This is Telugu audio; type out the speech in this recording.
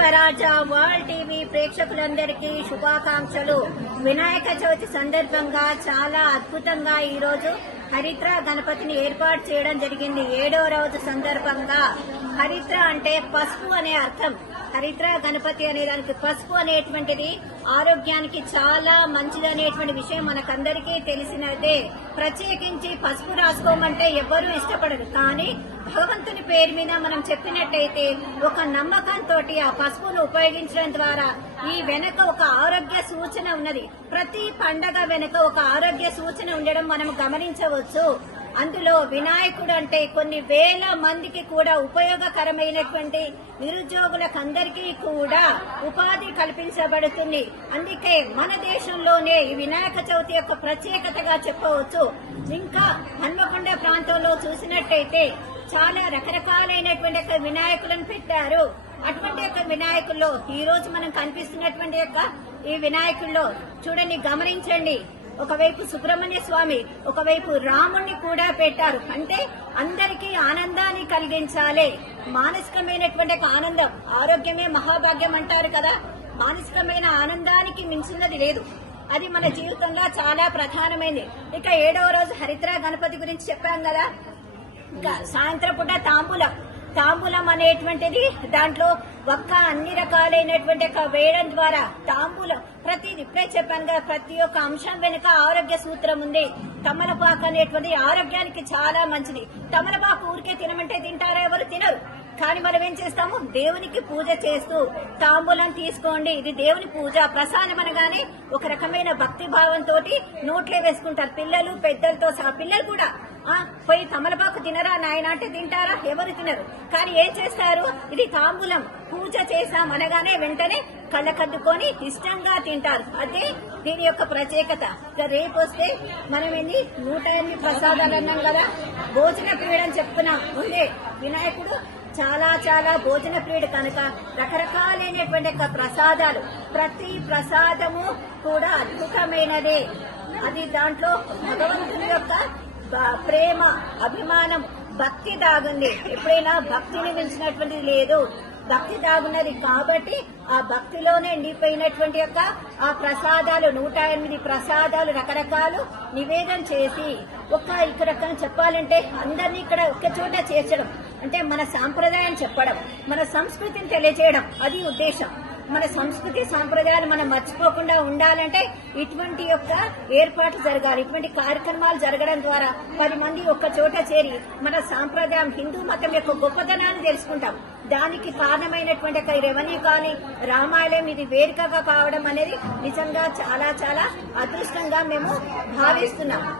స్వరాజ వరల్డ్ టీవీ ప్రేక్షకులందరికీ శుభాకాంక్షలు. వినాయక చవితి సందర్భంగా చాలా అద్భుతంగా ఈ రోజు హరిత్ర గణపతిని ఏర్పాటు చేయడం జరిగింది. 7వ రోజు సందర్భంగా హరిత్ర అంటే పసుపు అనే అర్థం. హరిత్ర గణపతి అనే దానికి పసుపు అనేటువంటిది ఆరోగ్యానికి చాలా మంచిదనేటువంటి విషయం మనకందరికీ తెలిసినదే. ప్రత్యేకించి పసుపు రాసుకోమంటే ఎవ్వరూ ఇష్టపడరు, కానీ భగవంతుని పేరు మీద మనం చెప్పినట్టయితే ఒక నమ్మకంతో ఆ పసుపును ఉపయోగించడం ద్వారా ఈ వెనక ఒక ఆరోగ్య సూచన ఉన్నది. ప్రతి పండగ వెనక ఒక ఆరోగ్య సూచన ఉండడం మనం గమనించవచ్చు. అందులో వినాయకుడు అంటే కొన్ని వేల మందికి కూడా ఉపయోగకరమైనటువంటి నిరుద్యోగులకందరికీ కూడా ఉపాధి కల్పించబడుతుంది. అందుకే మన దేశంలోనే ఈ వినాయక చవితి యొక్క ప్రత్యేకతగా చెప్పవచ్చు. ఇంకా హన్మకొండ ప్రాంతంలో చూసినట్టయితే చాలా రకరకాలైనటువంటి వినాయకులను పెట్టారు. అటువంటి యొక్క వినాయకుల్లో ఈ రోజు మనం కనిపిస్తున్నటువంటి యొక్క ఈ వినాయకుల్లో చూడండి, గమనించండి. ఒకవైపు సుబ్రహ్మణ్య స్వామి, ఒకవైపు రాముణ్ణి కూడా పెట్టారు. అంటే అందరికీ ఆనందాన్ని కలిగించాలి. మానసికమైనటువంటి ఆనందం, ఆరోగ్యమే మహాభాగ్యం అంటారు కదా. మానసికమైన ఆనందానికి మించినది లేదు. అది మన జీవితంలో చాలా ప్రధానమైంది. ఇక 7వ రోజు హరిత్ర గణపతి గురించి చెప్పాం కదా. ఇంకా సాయంత్రం పూట తాంబూలం అనేటువంటిది దాంట్లో ఒక్క అన్ని రకాలైనటువంటి వేయడం ద్వారా తాంబూలం ప్రతిది ఇప్పుడే చెప్పాను కదా, ప్రతి ఒక్క అంశం వెనుక ఆరోగ్య సూత్రం ఉంది. తమలపాకు అనేటువంటిది ఆరోగ్యానికి చాలా మంచిది. తమలపాకు ఊరికే తినమంటే తింటారా? ఎవరు తినరు. కానీ మనం ఏం చేస్తాము, దేవునికి పూజ చేస్తూ తాంబూలం తీసుకోండి, ఇది దేవుని పూజ ప్రసాదం అనగానే ఒక రకమైన భక్తి భావంతో నోట్లే వేసుకుంటారు. పిల్లలు పెద్దలతో సహా. పిల్లలు కూడా పోయి తమలపాకు తినరా నాయన అంటే తింటారా? ఎవరు తినరు. కానీ ఏం చేస్తారు, ఇది తాంబూలం పూజ చేసాం అనగానే వెంటనే కళ్ళకద్దుకొని ఇష్టంగా తింటారు. అదే దీని యొక్క ప్రత్యేకత. రేపు వస్తే మనం 108 ప్రసాదాలు అన్నాం కదా. భోజన ప్రియుడని చెప్తున్నాం ముందే. వినాయకుడు చాలా భోజన ప్రియుడు కనుక రకరకాలైనటువంటి ప్రసాదాలు, ప్రతి ప్రసాదము కూడా అద్భుతమైనదే. అది దాంట్లో భగవంతుని యొక్క ప్రేమ, అభిమానం, భక్తి దాగుంది. ఎప్పుడైనా భక్తిని మించినటువంటిది లేదు. భక్తి దాగున్నది కాబట్టి ఆ భక్తిలోనే నిండిపోయినటువంటి యొక్క ఆ ప్రసాదాలు 108 ప్రసాదాలు రకరకాలు నివేదన చేసి ఇక్కడ చెప్పాలంటే అందరినీ ఇక్కడ ఒక్క చోట చేర్చడం అంటే మన సాంప్రదాయం చెప్పడం, మన సంస్కృతిని తెలియజేయడం, అది ఉద్దేశం. మన సంస్కృతి సాంప్రదాయాలు మనం మర్చిపోకుండా ఉండాలంటే ఇటువంటి యొక్క ఏర్పాట్లు జరగాలి. ఇటువంటి కార్యక్రమాలు జరగడం ద్వారా 10 మంది ఒక్క చోట చేరి మన సాంప్రదాయం, హిందూ మతం యొక్క గొప్పతనాన్ని తెలుసుకుంటాం. దానికి కారణమైనటువంటి రెవెన్యూ కానీ రామాలయం ఇది వేదికగా కావడం అనేది నిజంగా చాలా అదృష్టంగా మేము భావిస్తున్నాం.